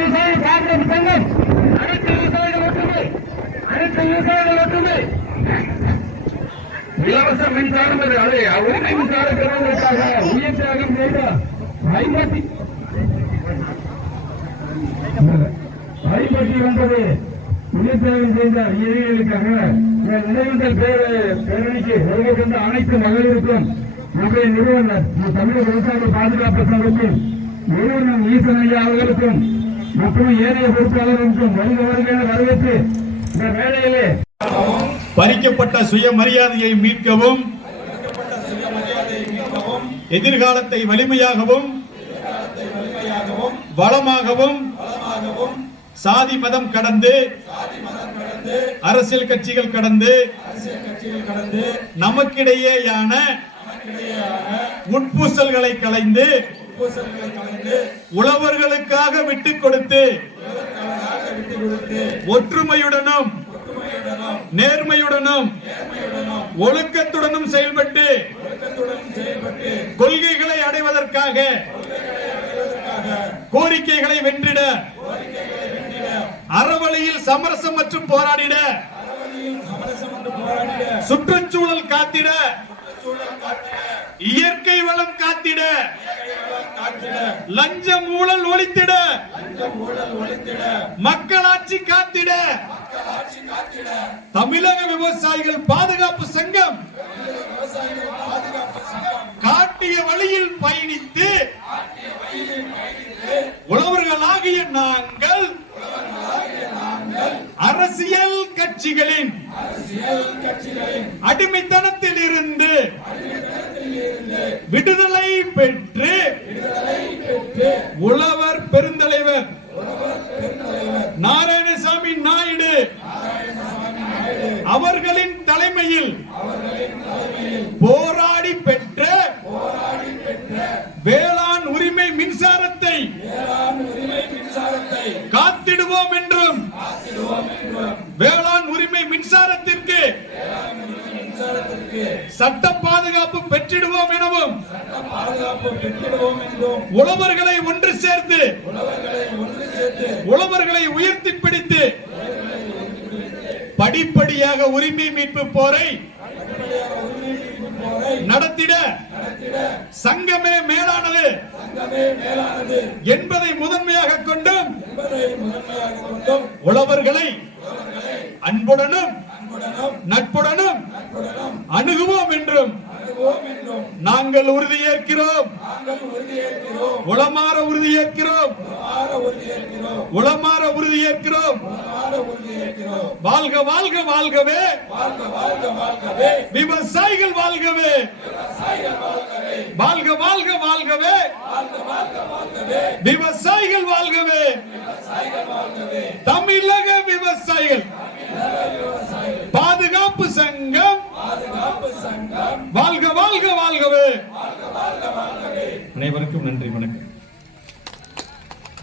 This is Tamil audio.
விவசாய காங்கிரஸ் சங்கம் அனைத்து விவசாயிகள் ஒற்றுமை, அனைத்து விவசாயிகள் ஒற்றுமை. இலவச மின்சாரம் அது உரிமை மின்சார பெறுவதற்காக உயிர் தியாகம் செய்த ஐம்பத்தி 9 உயிர் தியாகம் செய்த ஏழைகளுக்காக நினைவுகள் பேரணிக்கு வருகை கொண்ட அனைத்து மகளிருக்கும் நம்முடைய நிறுவனர் தமிழக விவசாய பாதுகாப்பு சங்கத்தின் நிறுவனம் ஈசன் ஐயா அவர்களுக்கும் மற்றும் ஏனைய பொறுப்பாளர்களுக்கும் வருக வரவேற்று இந்த வேளையிலே பறிக்கப்பட்ட சுயமரியாதையை மீட்கவும், எதிர்காலத்தை வலிமையாகவும் வளமாகவும் சாதி மதம் கடந்து அரசியல் கட்சிகள் கடந்து நமக்கிடையேயான உட்பூசல்களை களைந்து உழவர்களுக்காக விட்டுக் கொடுத்து ஒற்றுமையுடனும் நேர்மையுடனும் ஒழுக்கத்துடனும் செயல்பட்டு கொள்கைகளை அடைவதற்காக கோரிக்கைகளை வென்றிட அறவழியில் சமரசம் மற்றும் போராடிட சுற்றுச்சூழல் காத்திட இயற்கை வளம் காத்திட லஞ்சம் ஊழல் ஒழித்திட மக்களாட்சி காத்திட தமிழக விவசாயிகள் பாதுகாப்பு சங்கம் காட்டிய வழியில் பயணித்து உழவர்களாகிய நாங்கள் அரசியல் கட்சிகளின் அடிமைத்தனத்தில் இருந்து விடுதலை பெற்று உழவர் பெருந்தலைவர் நாராயணசாமி நாயுடு அவர்களின் தலைமையில் போராடி பெற்ற வேளாண் உரிமை மின்சாரத்தை காத்திடுவோம் என்றும் வேளாண் உரிமை மின்சாரத்திற்கு சட்ட பாதுகாப்பு பெற்றிடுவோம் எனவும் உழவர்களை ஒன்று சேர்த்து உழவர்களை உயர்த்தி பிடித்து படிப்படியாக உரிமை மீட்பு போரை நடத்திட சங்கமே மேலானது என்பதை முதன்மையாக கொண்டும் உழவர்களை அன்புடனும் நட்புடனும் அணுகுவோம் என்றும் நாங்கள் உறுதியேற்கிறோம். உளமாற உறுதியேற்கிறோம். உளமாற உறுதியேற்கிறோம். வாழ்க வாழ்க வாழ்கவே, விவசாயிகள் வாழ்கவே, வாழ்க வாழ்க வாழ்கவே, விவசாயிகள் வாழ்கவே, தமிழக விவசாயிகள் பாதுகாப்பு சங்கம் வாழ்க வாழ்க வாழ்கவே. அனைவருக்கும் நன்றி, வணக்கம்.